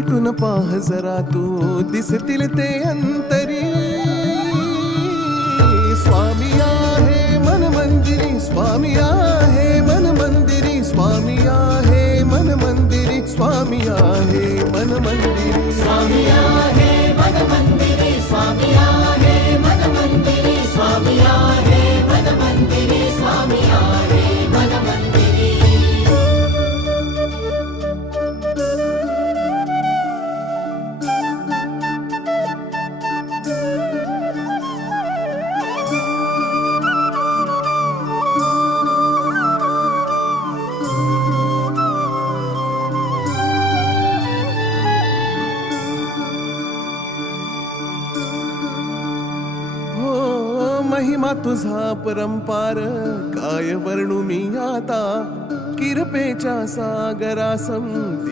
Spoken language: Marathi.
मिटून पाह जरा तू दिसतील ते अंतरी. स्वामी आहे मन मंदिरी, स्वामी आहे मन मंदिरी, स्वामी आहे मन मंदिरी, स्वामी आहे मन मंदिरी. स्वामी आहे मन मंदिरी, स्वामी आहे मन मंदिरी, स्वामी आहे मन मंदिरी, स्वामी आहे मन मंदिरी. महिमा तुझा परंपार काय वर्णू मी आता. किरपेच्या सागरासम